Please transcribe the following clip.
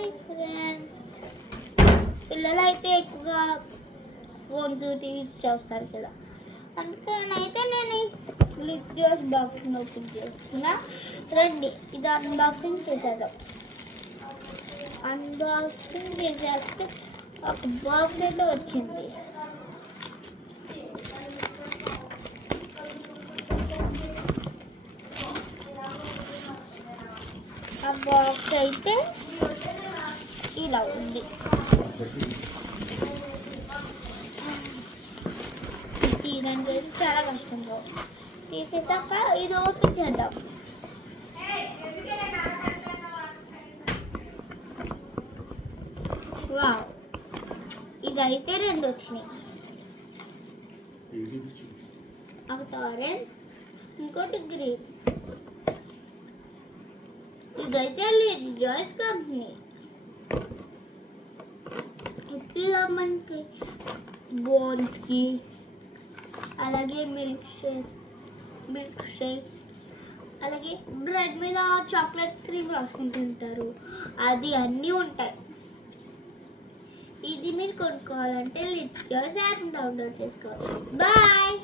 Hi friends. పిల్లలు అయితే ఎక్కువగా ఫోన్స్ టీవీ చూస్తారు కదా, అందుకనైతే నేను లిక్ జ్యూస్ బాక్స్ ఓపెన్ చేస్తున్నా. రండి ఇది అన్బాక్సింగ్ చేసేద్దాం. అన్బాక్సింగ్ చేసేస్తే ఒక బాక్స్ అయితే వచ్చింది. ఆ బాక్స్ అయితే ఇలా ఉంది. తీయడానికి అయితే చాలా కష్టంగా తీసేసాక ఇది ఓపెన్ చేద్దాం. వావ్, ఇదైతే 2 వచ్చినాయి. ఒకటి ఆరెంజ్, ఇంకోటి గ్రీన్. ఇదైతే లిటిల్ జాయ్స్ కంపెనీ. ఇట్లా మనకి బోన్స్కి, అలాగే మిల్క్ షేక్, అలాగే బ్రెడ్ మీద చాక్లెట్ క్రీమ్ రాసుకుంటుంటారు, అది అన్నీ ఉంటాయి. ఇది మీరు కొనుక్కోవాలంటే లిటిల్ జాయ్స్ యాప్ డౌన్లోడ్ చేసుకోవాలి. బాయ్.